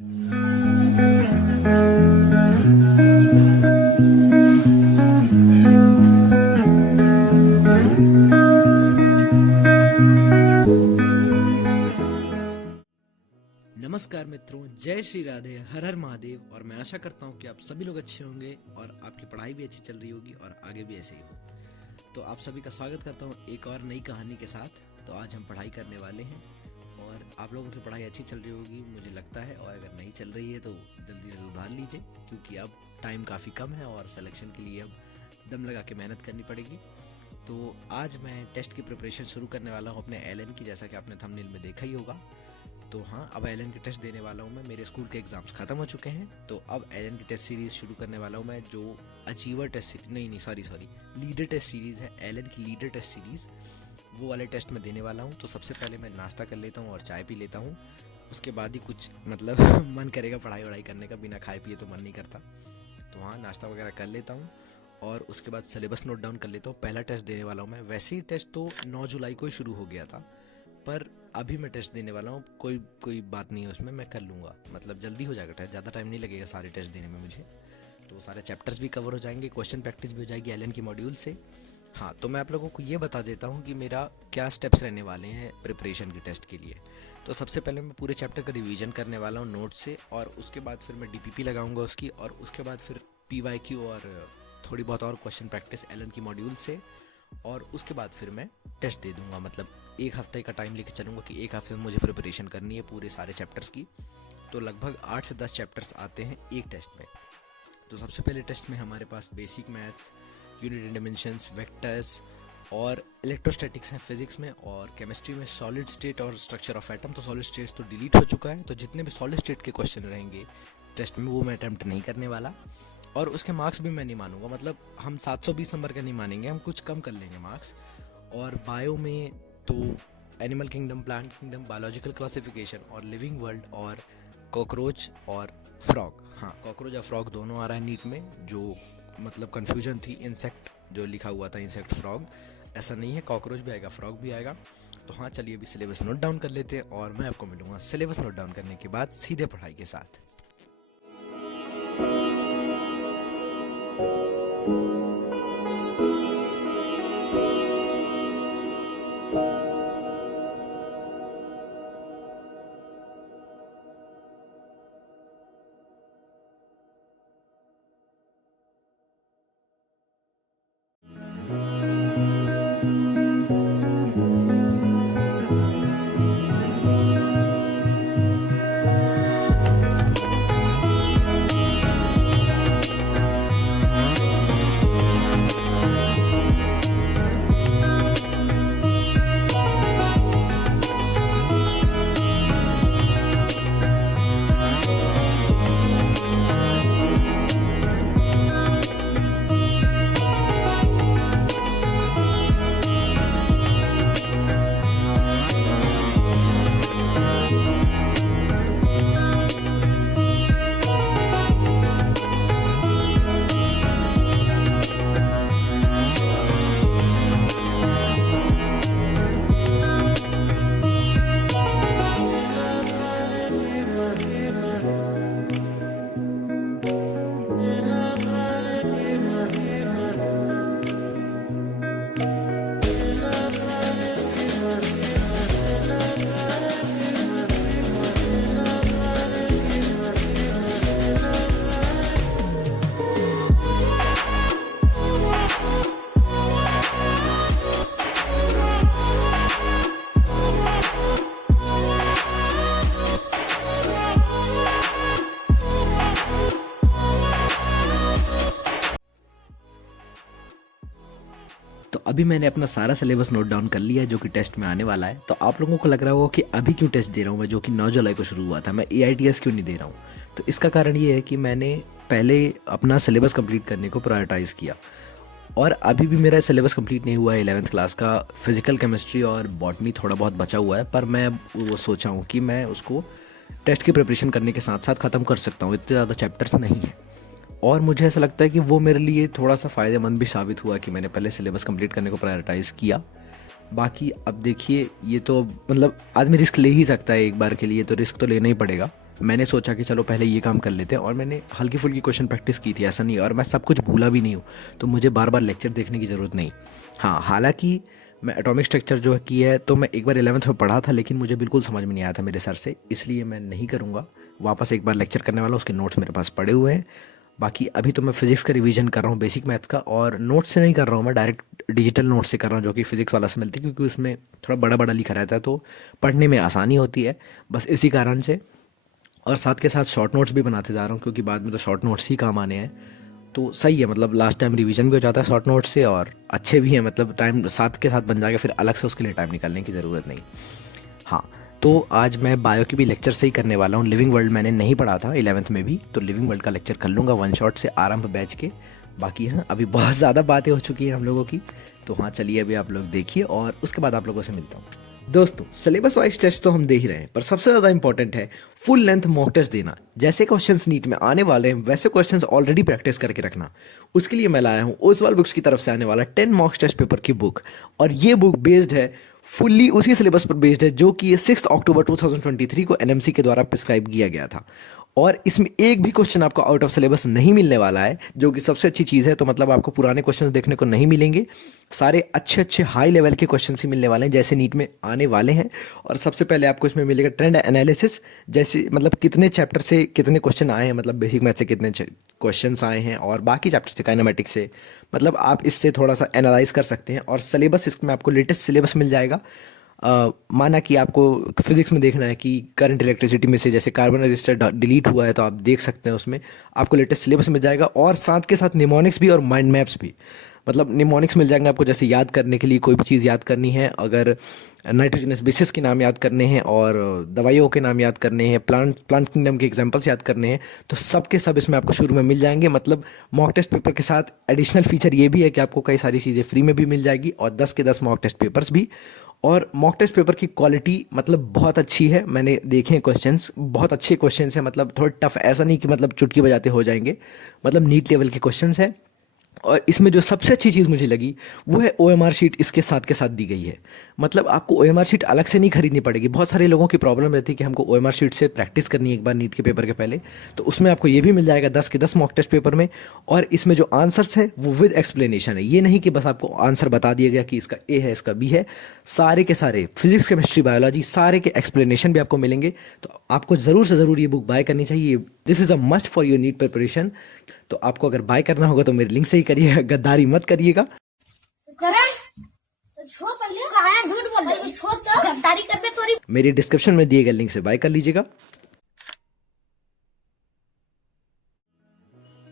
नमस्कार मित्रों, जय श्री राधे, हर हर महादेव। और मैं आशा करता हूँ कि आप सभी लोग अच्छे होंगे और आपकी पढ़ाई भी अच्छी चल रही होगी और आगे भी ऐसे ही हो। तो आप सभी का स्वागत करता हूँ एक और नई कहानी के साथ। तो आज हम पढ़ाई करने वाले हैं और आप लोगों की पढ़ाई अच्छी चल रही होगी मुझे लगता है, और अगर नहीं चल रही है तो जल्दी से सुधार लीजिए, क्योंकि अब टाइम काफ़ी कम है और सिलेक्शन के लिए अब दम लगा के मेहनत करनी पड़ेगी। तो आज मैं टेस्ट की प्रिपरेशन शुरू करने वाला हूँ अपने एलएन की, जैसा कि आपने थंबनेल में देखा ही होगा। तो हाँ, अब एलएन के टेस्ट देने वाला हूँ मैं। मेरे स्कूल के एग्ज़ाम्स ख़त्म हो चुके हैं, तो अब एलएन की टेस्ट सीरीज़ शुरू करने वाला हूँ मैं, जो अचीवर टेस्ट सीरीज नहीं सॉरी लीडर टेस्ट सीरीज़ है। एलएन की लीडर टेस्ट सीरीज़, वो वाले टेस्ट मैं देने वाला हूँ। तो सबसे पहले मैं नाश्ता कर लेता हूँ और चाय पी लेता हूँ, उसके बाद ही कुछ मतलब मन करेगा पढ़ाई वढ़ाई करने का। बिना खाए पिए तो मन नहीं करता। तो हाँ, नाश्ता वगैरह कर लेता हूँ और उसके बाद सिलेबस नोट डाउन कर लेता हूँ। पहला टेस्ट देने वाला हूँ मैं। वैसे ही टेस्ट तो 9 जुलाई को ही शुरू हो गया था, पर अभी मैं टेस्ट देने वाला हूँ। कोई बात नहीं है उसमें, मैं कर लूँगा, मतलब जल्दी हो जाएगा टेस्ट, ज़्यादा टाइम नहीं लगेगा सारे टेस्ट देने में मुझे। तो सारे चैप्टर्स भी कवर हो जाएंगे, क्वेश्चन प्रैक्टिस भी हो जाएगी एलएन की मॉड्यूल से। हाँ, तो मैं आप लोगों को ये बता देता हूँ कि मेरा क्या स्टेप्स रहने वाले हैं प्रिपरेशन के टेस्ट के लिए। तो सबसे पहले मैं पूरे चैप्टर का रिवीजन करने वाला हूँ नोट से, और उसके बाद फिर मैं डीपीपी लगाऊंगा उसकी, और उसके बाद फिर पीवाईक्यू और थोड़ी बहुत और क्वेश्चन प्रैक्टिस एलएन की मॉड्यूल से, और उसके बाद फिर मैं टेस्ट दे दूंगा। मतलब एक हफ्ते का टाइम लेके चलूँगा कि एक हफ्ते में मुझे प्रिपरेशन करनी है पूरे सारे चैप्टर्स की। तो लगभग 8 से 10 चैप्टर्स आते हैं एक टेस्ट में। तो सबसे पहले टेस्ट में हमारे पास basic maths, unit and dimensions, vectors और इलेक्ट्रोस्टैटिक्स हैं फिजिक्स में, और केमिस्ट्री में सॉलिड स्टेट और स्ट्रक्चर ऑफ एटम। तो सॉलिड स्टेट्स तो डिलीट हो चुका है, तो जितने भी सॉलिड स्टेट के क्वेश्चन रहेंगे टेस्ट में वो मैं अटैम्प्ट नहीं करने वाला, और उसके मार्क्स भी मैं नहीं मानूंगा। मतलब हम 720 नंबर का नहीं मानेंगे, हम कुछ कम कर लेंगे मार्क्स। और बायो में तो animal kingdom, plant kingdom, biological classification और लिविंग वर्ल्ड और कॉकरोच और फ्रॉग। हाँ, कॉकरोच और फ्रॉग दोनों आ रहा है नीट में, जो मतलब कन्फ्यूजन थी। इंसेक्ट जो लिखा हुआ था, इंसेक्ट फ्रॉग, ऐसा नहीं है, कॉकरोच भी आएगा, फ्रॉग भी आएगा। तो हाँ, चलिए अभी सिलेबस नोट डाउन कर लेते हैं और मैं आपको मिलूंगा सिलेबस नोट डाउन करने के बाद सीधे पढ़ाई के साथ। तो अभी मैंने अपना सारा सिलेबस नोट डाउन कर लिया है जो कि टेस्ट में आने वाला है। तो आप लोगों को लग रहा होगा कि अभी क्यों टेस्ट दे रहा हूँ मैं, जो कि 9 जुलाई को शुरू हुआ था, मैं AITS क्यों नहीं दे रहा हूँ। तो इसका कारण ये है कि मैंने पहले अपना सिलेबस कंप्लीट करने को प्रायोरिटाइज़ किया, और अभी भी मेरा सिलेबस कंप्लीट नहीं हुआ है 11th क्लास का। फिजिकल, केमिस्ट्री और बॉटनी थोड़ा बहुत बचा हुआ है, पर मैं वो सोचा हूँ कि मैं उसको टेस्ट की प्रिपरेशन करने के साथ साथ ख़त्म कर सकता हूँ, इतने ज़्यादा चैप्टर्स नहीं हैं। और मुझे ऐसा लगता है कि वो मेरे लिए थोड़ा सा फ़ायदेमंद भी साबित हुआ कि मैंने पहले सिलेबस कंप्लीट करने को प्रायोरिटाइज़ किया। बाकी अब देखिए, ये तो मतलब आदमी रिस्क ले ही सकता है एक बार के लिए, तो रिस्क तो लेना ही पड़ेगा। मैंने सोचा कि चलो पहले ये काम कर लेते हैं, और मैंने हल्की फुल्की क्वेश्चन प्रैक्टिस की थी, ऐसा नहीं, और मैं सब कुछ भूला भी नहीं हूँ, तो मुझे बार बार लेक्चर देखने की ज़रूरत नहीं। हाँ, हालांकि मैं एटॉमिक स्ट्रक्चर जो की है तो मैं एक बार 11th में पढ़ा था, लेकिन मुझे बिल्कुल समझ में नहीं आया था मेरे सर से, इसलिए मैं नहीं करूँगा वापस एक बार लेक्चर करने वाला। उसके नोट्स मेरे पास पड़े हुए हैं। बाकी अभी तो मैं फिजिक्स का रिवीजन कर रहा हूँ, बेसिक मैथ्स का, और नोट्स से नहीं कर रहा हूँ, मैं डायरेक्ट डिजिटल नोट्स से कर रहा हूँ, जो कि फिजिक्स वाला से मिलती है, क्योंकि उसमें थोड़ा बड़ा बड़ा लिखा रहता है तो पढ़ने में आसानी होती है, बस इसी कारण से। और साथ के साथ शॉर्ट नोट्स भी बनाते जा रहा हूँ, क्योंकि बाद में तो शॉर्ट नोट्स ही काम आने हैं। तो सही है, मतलब लास्ट टाइम रिवीजन भी हो जाता है शॉर्ट नोट्स से, और अच्छे भी हैं, मतलब टाइम साथ के साथ बन जाएगा, फिर अलग से उसके लिए टाइम निकालने की ज़रूरत नहीं। हाँ, तो आज मैं बायो की भी लेक्चर से ही करने वाला हूँ। लिविंग वर्ल्ड मैंने नहीं पढ़ा था 11th में भी, तो लिविंग वर्ल्ड का लेक्चर कर लूँगा वन शॉट से आरंभ बैच के। बाकी हाँ, अभी बहुत ज़्यादा बातें हो चुकी हैं हम लोगों की, तो हाँ चलिए अभी आप लोग देखिए और उसके बाद आप लोगों से मिलता हूँ। दोस्तों, सिलेबस वाइज टेस्ट तो हम दे ही रहे हैं, पर सबसे ज़्यादा इंपॉर्टेंट है फुल लेंथ मॉक टेस्ट देना। जैसे क्वेश्चंस नीट में आने वाले हैं वैसे क्वेश्चंस ऑलरेडी प्रैक्टिस करके रखना। उसके लिए मैं लाया हूँ ओसवाल बुक्स की तरफ से आने वाला 10 मॉक टेस्ट पेपर की बुक, और ये बुक बेस्ड है फुल्ली उसी सिलेबस पर बेस्ड है जो कि 6 अक्टूबर 2023 को एनएमसी के द्वारा प्रिस्क्राइब किया गया था। और इसमें एक भी क्वेश्चन आपको आउट ऑफ सिलेबस नहीं मिलने वाला है, जो कि सबसे अच्छी चीज़ है। तो मतलब आपको पुराने क्वेश्चंस देखने को नहीं मिलेंगे, सारे अच्छे अच्छे हाई लेवल के क्वेश्चंस ही मिलने वाले हैं जैसे नीट में आने वाले हैं। और सबसे पहले आपको इसमें मिलेगा ट्रेंड एनालिसिस, जैसे मतलब कितने चैप्टर से कितने क्वेश्चन आए हैं, मतलब बेसिक मैथ से कितने क्वेश्चंस आए हैं, और बाकी चैप्टर से काइनेमेटिक्स से, मतलब आप इससे थोड़ा सा एनालाइज कर सकते हैं। और सिलेबस इसमें आपको लेटेस्ट सिलेबस मिल जाएगा। माना कि आपको फिजिक्स में देखना है कि करंट इलेक्ट्रिसिटी में से जैसे कार्बन रजिस्टर डिलीट हुआ है, तो आप देख सकते हैं उसमें आपको लेटेस्ट सिलेबस मिल जाएगा। और साथ के साथ निमोनिक्स भी और माइंड मैप्स भी, मतलब निमोनिक्स मिल जाएंगे आपको, जैसे याद करने के लिए कोई भी चीज़ याद करनी है, अगर नाइट्रोजनस बेसिस के नाम याद करने हैं और दवाइयों के नाम याद करने हैं, प्लांट किंगडम के एग्जांपल्स याद करने हैं, तो सब के सब इसमें आपको शुरू में मिल जाएंगे। मतलब मॉक टेस्ट पेपर के साथ एडिशनल फीचर ये भी है कि आपको कई सारी चीज़ें फ्री में भी मिल जाएगी, और 10 के 10 मॉक टेस्ट पेपर्स भी। और मॉक टेस्ट पेपर की क्वालिटी मतलब बहुत अच्छी है, मैंने देखे हैं क्वेश्चंस, बहुत अच्छे क्वेश्चंस हैं, मतलब थोड़ा टफ, ऐसा नहीं कि मतलब चुटकी बजाते हो जाएंगे, मतलब नीट लेवल के क्वेश्चंस है। और इसमें जो सबसे अच्छी चीज़ मुझे लगी वो है ओएमआर शीट इसके साथ के साथ दी गई है। मतलब आपको ओएमआर शीट अलग से नहीं खरीदनी पड़ेगी। बहुत सारे लोगों की प्रॉब्लम रहती है कि हमको ओएमआर शीट से प्रैक्टिस करनी है एक बार नीट के पेपर के पहले, तो उसमें आपको ये भी मिल जाएगा 10 के 10 मॉक टेस्ट पेपर में। और इसमें जो आंसर्स है वो विद एक्सप्लेनेशन है, ये नहीं कि बस आपको आंसर बता दिया गया कि इसका ए है इसका बी है, सारे के सारे फिजिक्स केमिस्ट्री बायोलॉजी सारे के एक्सप्लेनेशन भी आपको मिलेंगे। तो आपको ज़रूर से ज़रूर ये बुक बाय करनी चाहिए। This is a must for your NEET preparation. तो आपको अगर बाय करना होगा तो मेरे लिंक से ही करिएगा, गद्दारी मत करिएगा। मेरी डिस्क्रिप्शन में दिए गए लिंक से बाय कर लीजिएगा।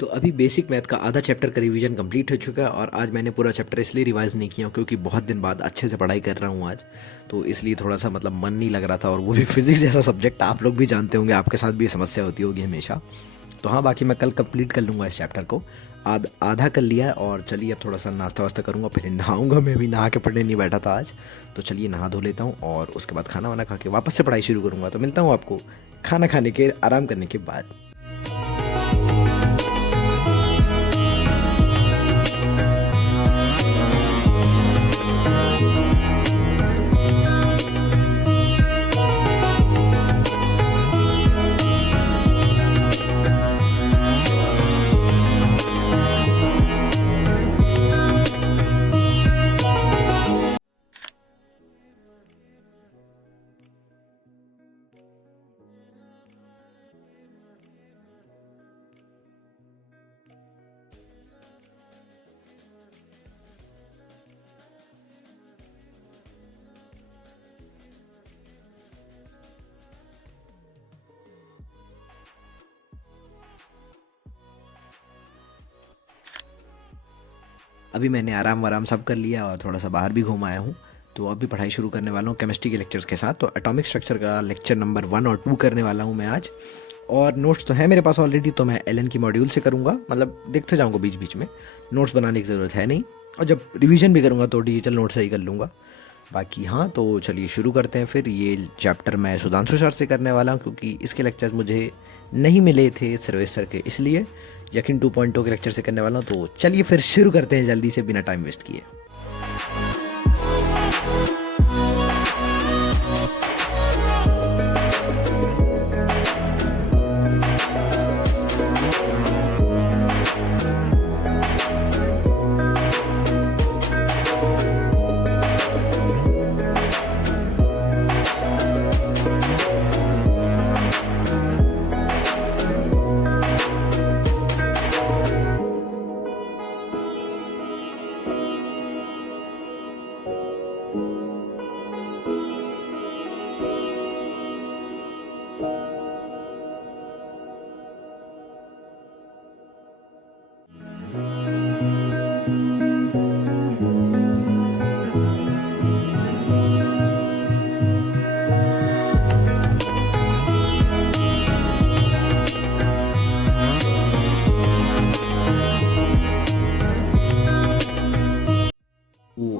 तो अभी बेसिक मैथ का आधा चैप्टर का रिवीजन कंप्लीट हो चुका है, और आज मैंने पूरा चैप्टर इसलिए रिवाइज नहीं किया क्योंकि बहुत दिन बाद अच्छे से पढ़ाई कर रहा हूँ आज, तो इसलिए थोड़ा सा मतलब मन नहीं लग रहा था। और वो भी फिजिक्स जैसा सब्जेक्ट, आप लोग भी जानते होंगे, आपके साथ भी ये समस्या होती होगी हमेशा। तो हाँ, बाकी मैं कल कंप्लीट कर लूँगा इस चैप्टर को, आधा कर लिया है। और चलिए अब थोड़ा सा नाश्ता वास्ता करूँगा, फिर नहाऊंगा। मैं भी नहा के पढ़ने नहीं बैठा था आज, तो चलिए नहा धो लेता हूँ, और उसके बाद खाना वाना खा के वापस से पढ़ाई शुरू करूँगा। तो मिलता हूँ आपको खाना खाने के, आराम करने के बाद। अभी मैंने आराम सब कर लिया और थोड़ा सा बाहर भी घूम आया हूँ, तो अभी पढ़ाई शुरू करने वाला हूँ केमिस्ट्री के लेक्चर्स के साथ। तो एटॉमिक स्ट्रक्चर का लेक्चर नंबर 1 और 2 करने वाला हूँ मैं आज, और नोट्स तो है मेरे पास ऑलरेडी, तो मैं एलन की मॉड्यूल से करूँगा, मतलब देखते जाऊँगा बीच बीच में, नोट्स बनाने की ज़रूरत है नहीं। और जब रिवीजन भी करूँगा तो डिजिटल नोट से ही कर लूँगा। बाकी हाँ, तो चलिए शुरू करते हैं फिर। ये चैप्टर मैं सुधांशु सर से करने वाला हूँ, क्योंकि इसके लेक्चर्स मुझे नहीं मिले थे सर्वेश सर के, इसलिए यकीन 2.0 के लेक्चर से करने वाला हूँ। तो चलिए फिर शुरू करते हैं जल्दी से, बिना टाइम वेस्ट किए।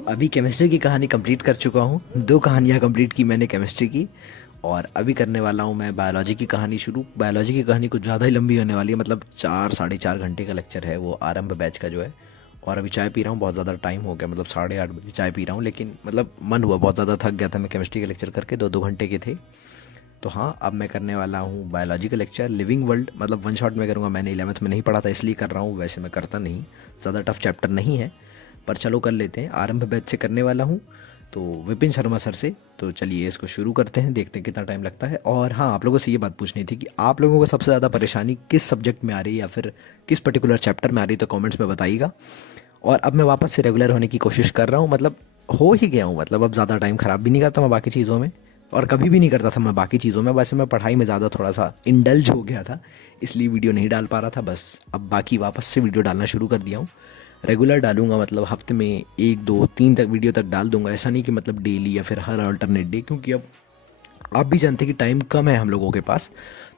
अभी केमिस्ट्री की कहानी कंप्लीट कर चुका हूँ। 2 कहानियाँ कंप्लीट की मैंने केमिस्ट्री की, और अभी करने वाला हूँ मैं बायोलॉजी की कहानी शुरू। बायोलॉजी की कहानी कुछ ज़्यादा ही लंबी होने वाली है, मतलब 4 साढ़े 4 घंटे का लेक्चर है वो आरंभ बैच का जो है। और अभी चाय पी रहा हूँ, बहुत ज़्यादा टाइम हो गया, मतलब 8:30 बजे चाय पी रहा हूँ, लेकिन मतलब मन हुआ, बहुत ज़्यादा थक गया था मैं केमिस्ट्री के लेक्चर करके, 2-2 घंटे के थे। तो हाँ, अब मैं करने वाला हूँ बायोलॉजी का लेक्चर, लिविंग वर्ल्ड, मतलब वन शॉट में करूँगा। मैंने 11th में नहीं पढ़ा था इसलिए कर रहा हूँ, वैसे मैं करता नहीं, ज़्यादा टफ चैप्टर नहीं है, पर चलो कर लेते हैं। आरंभ बैच से करने वाला हूँ, तो विपिन शर्मा सर से। तो चलिए इसको शुरू करते हैं, देखते हैं कितना टाइम लगता है। और हाँ, आप लोगों से ये बात पूछनी थी कि आप लोगों को सबसे ज़्यादा परेशानी किस सब्जेक्ट में आ रही है या फिर किस पर्टिकुलर चैप्टर में आ रही है, तो कमेंट्स में बताइएगा। और अब मैं वापस से रेगुलर होने की कोशिश कर रहा हूँ, मतलब हो ही गया हूँ, मतलब अब ज़्यादा टाइम ख़राब भी नहीं करता मैं बाकी चीज़ों में, और कभी भी नहीं करता था मैं बाकी चीज़ों में। वैसे मैं पढ़ाई में ज़्यादा थोड़ा सा इंडल्ज हो गया था, इसलिए वीडियो नहीं डाल पा रहा था। बस अब बाकी वापस से वीडियो डालना शुरू कर दिया हूँ। रेगुलर डालूंगा, मतलब हफ्ते में 1 2 3 तक वीडियो तक डाल दूंगा, ऐसा नहीं कि मतलब डेली या फिर हर अल्टरनेट डे, क्योंकि अब आप भी जानते हैं कि टाइम कम है हम लोगों के पास।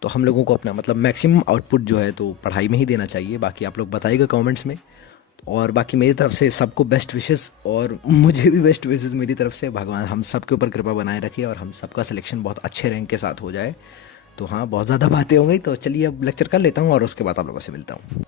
तो हम लोगों को अपना मतलब मैक्सिमम आउटपुट जो है तो पढ़ाई में ही देना चाहिए। बाकी आप लोग बताइएगा कमेंट्स में। और बाकी मेरी तरफ से सबको बेस्ट विशेस, और मुझे भी बेस्ट विशेस मेरी तरफ से। भगवान हम सबके ऊपर कृपा बनाए रखे और हम सबका सिलेक्शन बहुत अच्छे रैंक के साथ हो जाए। तो हाँ, बहुत ज़्यादा बातें हो गई, तो चलिए अब लेक्चर कर लेता हूँ और उसके बाद आप लोगों से मिलता हूँ।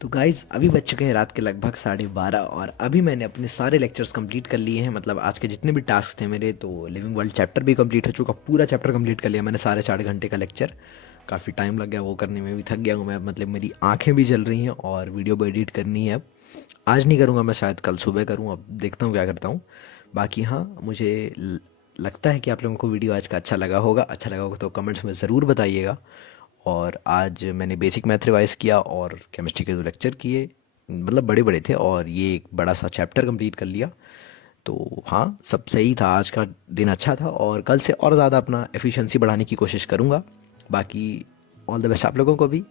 तो गाइज़, अभी बज चुके हैं रात के लगभग 12:30, और अभी मैंने अपने सारे लेक्चर्स कंप्लीट कर लिए हैं। मतलब आज के जितने भी टास्क थे मेरे, तो लिविंग वर्ल्ड चैप्टर भी कंप्लीट हो चुका, पूरा चैप्टर कंप्लीट कर लिया मैंने, 4.5 घंटे का लेक्चर। काफ़ी टाइम लग गया वो करने में, भी थक गया हूँ मैं, मतलब मेरी आंखें भी जल रही हैं, और वीडियो भी एडिट करनी है। अब आज नहीं करूँगा मैं, शायद कल सुबह करूँ, अब देखता हूँ क्या करता हूँ। बाकी हाँ, मुझे लगता है कि आप लोगों को वीडियो आज का अच्छा लगा होगा। अच्छा लगा होगा तो कमेंट्स में ज़रूर बताइएगा। और आज मैंने बेसिक मैथ रिवाइज़ किया और केमिस्ट्री के 2 लेक्चर किए, मतलब बड़े बड़े थे, और ये एक बड़ा सा चैप्टर कंप्लीट कर लिया। तो हाँ, सब सही था, आज का दिन अच्छा था, और कल से और ज़्यादा अपना एफिशिएंसी बढ़ाने की कोशिश करूँगा। बाकी ऑल द बेस्ट आप लोगों को भी।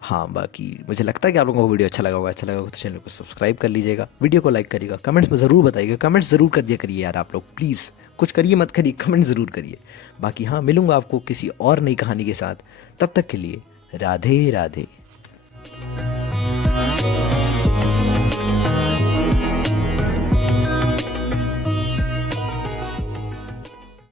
हाँ, बाकी मुझे लगता है कि आप लोगों को वीडियो अच्छा लगा होगा। अच्छा लगा होगा तो चैनल को सब्सक्राइब कर लीजिएगा, वीडियो को लाइक करिएगा, कमेंट्स में ज़रूर बताइएगा, कमेंट्स ज़रूर कर दिया करिए यार आप लोग, प्लीज़ कुछ करिए मत करिए, कमेंट ज़रूर करिए। बाकी हाँ, मिलूंगा आपको किसी और नई कहानी के साथ, तब तक के लिए राधे राधे।